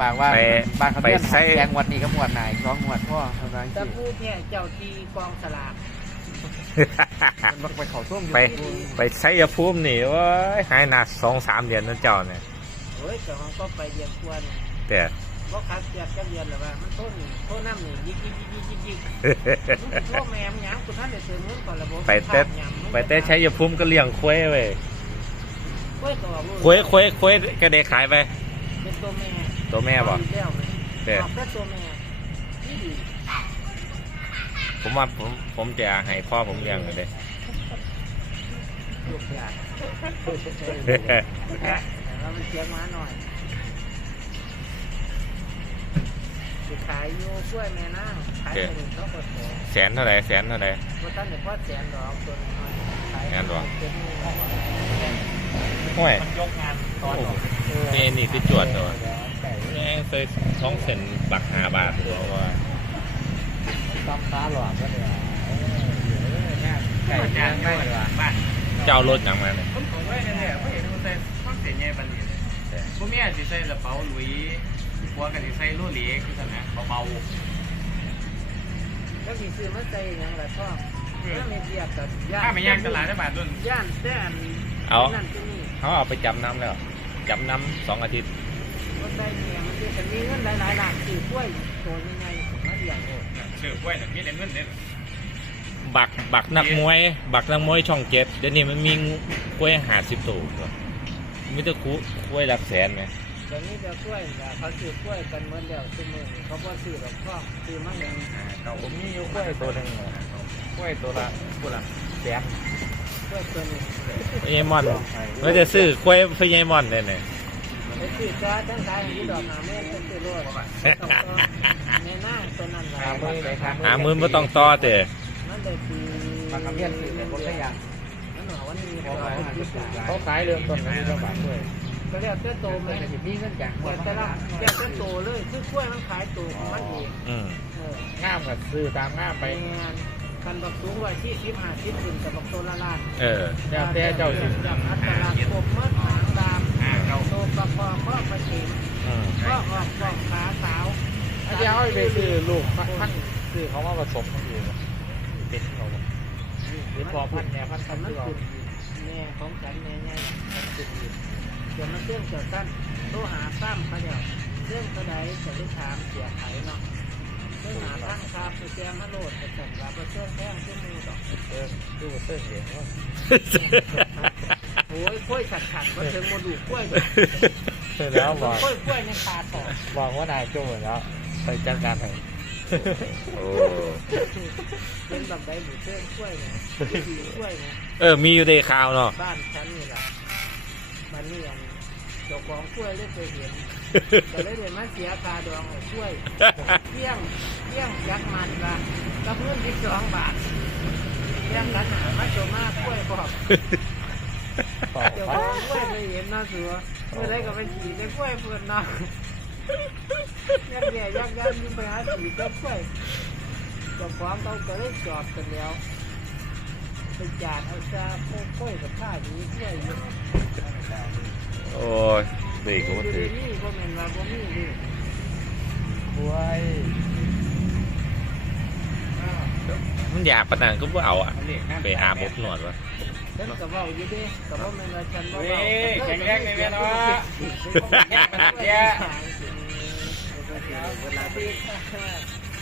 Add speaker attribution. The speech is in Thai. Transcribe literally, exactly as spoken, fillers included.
Speaker 1: ปากว่า
Speaker 2: ไป
Speaker 1: บางคำเพื่อน
Speaker 2: ไปใส่
Speaker 1: แจงวันนี้ก็หมวดไหนสองหมวดพ่อเท่านั้น
Speaker 3: จะพูดเนี่ยเจ้าทีกองสลาก
Speaker 1: มันไปเขาส้มอยู่
Speaker 2: ไปไปใช้ยาภูมินี่ว่าหายหนักสองสามเดือนนั่นเจ้าเนี่ย
Speaker 3: เฮ้ยแต่มันก็ไปเรียนควร
Speaker 2: แต่
Speaker 3: เพราะคัดเจ็บจะเรียนหรือว่ามันต้นโต้นน้ำหนึ่งยิกยิกยิกยิกยิกยิกโต้แม่มยังคุณท่านเดี๋ยวเสริมเงินก่อนระบบ
Speaker 2: ไปเต้ไปเต้ใช้ยาภูมิก็เลี้ยงควายเว้ย
Speaker 3: ควายตัว
Speaker 2: ควายควายควายก็ได้ขายไป
Speaker 3: เป็นตัวแม่
Speaker 2: ตัวแม่บอก
Speaker 3: แต่
Speaker 2: แต่
Speaker 3: แค่ตัวแม่นี่ดี
Speaker 2: ผมว่าผมผมจะให้พ่อผมเลี้ยงเลย
Speaker 3: ลูกยากแล้วมันเสียมาหน่อยขายอยู่ช่วยแม่นั่งขายไปถึงเขาเปิดโผล่
Speaker 2: แสนเท่าไหร่แสนเท่าไหร่
Speaker 3: ว่าท่านเดี๋ยวพ่อแสนดอกตัวน้อยขาย
Speaker 2: แสนดอก
Speaker 3: เป็น
Speaker 2: ห้วย
Speaker 1: มันยกงานตอน
Speaker 2: นี่นี่คือจวดตัวแม่งเคยท้องเส้นบักหาบาทหรือว่า
Speaker 1: ต้มตาหลอดก็เลยไก่ย่างไม่หรอบ้าน
Speaker 2: เจ้ารถอย่างมาเนี่ย
Speaker 4: ผมของไว้นั่นแหละเพราะเห็นมันใส่ข้อเสียใหญ่บันนี้ผมมีอาจจะใส่กระเป๋าหลุยหัวกันที่ใส่โลเล็กคือขนาดเบา
Speaker 3: แล้วมีซื้อมาใจอย่างไรพ่อถ้าไม่เทียบกับ
Speaker 4: ๆถ้าไม่ย่างตลาดได้บาทด้วย
Speaker 3: ย่านแต่อัน
Speaker 2: เอา
Speaker 3: นั่นที่นี่
Speaker 2: เขาเอาไปจำน้ำแล้วจำน้ำสองอาทิตย์
Speaker 3: ก็ได้เนี่ยมันจะมีเงินหลายๆหลักซื้อกล้วยตัวยังไงมาเลี้ยงโอ้
Speaker 4: เชื่อกล้วยแต่มีแต่เงินเนี่ย
Speaker 2: บักบักนักมวย บักนักมวยช่องเจ็ดเดี๋ยวนี้มันมีกล้วยหาสิบตัวมีแต่คู่กล้วยหลักแสนไหม
Speaker 3: เดี๋ยวนี้จะกล้วยแต่เขาซื้อกล้วยกันเมื่อแล้วซื้อมือเขาก็ซื้อหรอกพ่อซื้อมาอย่าง
Speaker 1: ผมมีอยู่กล้วยตัวหนึ่งกล้วยตัวละตัวละแสน
Speaker 3: กล้วยตัวนี้
Speaker 2: พญายมอนเราจะซื้อกล้วยพญายมอนเลยเนี่ย
Speaker 3: ไปซื้อจ้าทั้งกายที่ดอกหนาแม่ก็ซื้อรถในหน้าตัวนั้นแหละ
Speaker 1: หามือเลยครับ
Speaker 2: หามือไม่ต้องต่อเตะ
Speaker 3: นั่นเลยคือบ
Speaker 1: างคำเพื่อนสื่อแต่คนละอย่าง
Speaker 3: นั่นหรอวันนี้
Speaker 1: เขาขายเขาขายเริ่มต้นกันที่ระบาดด้วย
Speaker 3: ก็เรียกเจ้าโต
Speaker 1: มั
Speaker 3: มัน น
Speaker 1: จะมีเงินจาก
Speaker 3: แต่แต่ละแก้เจ้าโตเลยคือกล้วยมันขายตัวของมันเอง
Speaker 2: อืม
Speaker 3: เออ
Speaker 1: ง่ามกับซื้อตามง่ามไป
Speaker 3: ไปงานกันบักสูงไว้ที่คิดหาคิดถึงกับบักโตละล้าน
Speaker 2: เออ
Speaker 1: แล้วแต่เจ้าสิ
Speaker 3: จากอัตราคมเมื่อหางดามโตประคองข้อประชิม
Speaker 2: อืม
Speaker 3: ข้อออกกองขาสาว
Speaker 1: อาจารย์ไปซื้อลูกพันซื้อเขามาผสมกันอยู่เป็นเขาหรือพอพันเนี่ยพัน
Speaker 3: ทำ
Speaker 1: ทำ
Speaker 3: นั้
Speaker 1: ที่
Speaker 3: น
Speaker 1: เรา
Speaker 3: คือแม่ของฉันแม่ไงมันคือเดี๋ยวมาเชื่อมเกี่ยวกันโตหาตั้มเขาเดี๋ยวเรื่องกระไดจะได้ถามเสียหายเนาะเรื่องหาตั้งคาไปแจมมาโหลดไปสั่งลาไปเชื่อมแท่งชื่อมือดอก
Speaker 1: เออดูเส้นเหรียญว่า
Speaker 3: โอ้ยกล้วยขัดขัดมาถึงโมดูกล้วย
Speaker 1: เสร็จแล้วบอก
Speaker 3: กล้วยกล้วยในคาต่อ
Speaker 1: บอกว่านายโจ้แล้วไปจัดการให้
Speaker 2: โอ้
Speaker 3: เป็นแบบใดหรือเชื่อมกล้วยเนี่ยสีกล้วยเนี่ย
Speaker 2: เออ มีอยู่ในข่าวเนาะ
Speaker 3: บ้านฉันนี่แหละบ้านนี่อันเจ้าของกล้วยได้เคยเห็นแต่ได้เห็นมาเสียคาดองกล้วยเที่ยงเที่ยงยักมันละกับเงินที่สองบาทเที่ยงกันหามาโจมากล้วยบอก
Speaker 1: ต่อ
Speaker 3: เจ้า
Speaker 1: ไป
Speaker 3: ของกล้วยเคยเห็นนะสัวเมื่อไรก็ไปขี่ในกล้วยเพื่อนเนาะยักแย่ยักยันยิ่งไปหาขี่เจ้ากล้วยเจ้าของเขาก็เลยจอดกันแล้วไปจาดเอาซาโค้กล้วยกับผ้านี้กล้วยอยู่
Speaker 2: โอ้ยดีกูมาถือ
Speaker 3: นี่บ่แม่นว่าบ่มีดิ
Speaker 1: กล้วย
Speaker 2: มันอยากปะนังก็บ่เอาอ่ะ ไปอาบอบนวดวะ
Speaker 3: ฉันก็เว้าอยู่เด้ก็บ่แม่นว่าฉันบ่
Speaker 4: เฮ้
Speaker 3: เว้าย
Speaker 4: แข็งแรงเลยแม่เนาะ
Speaker 3: เวลาที่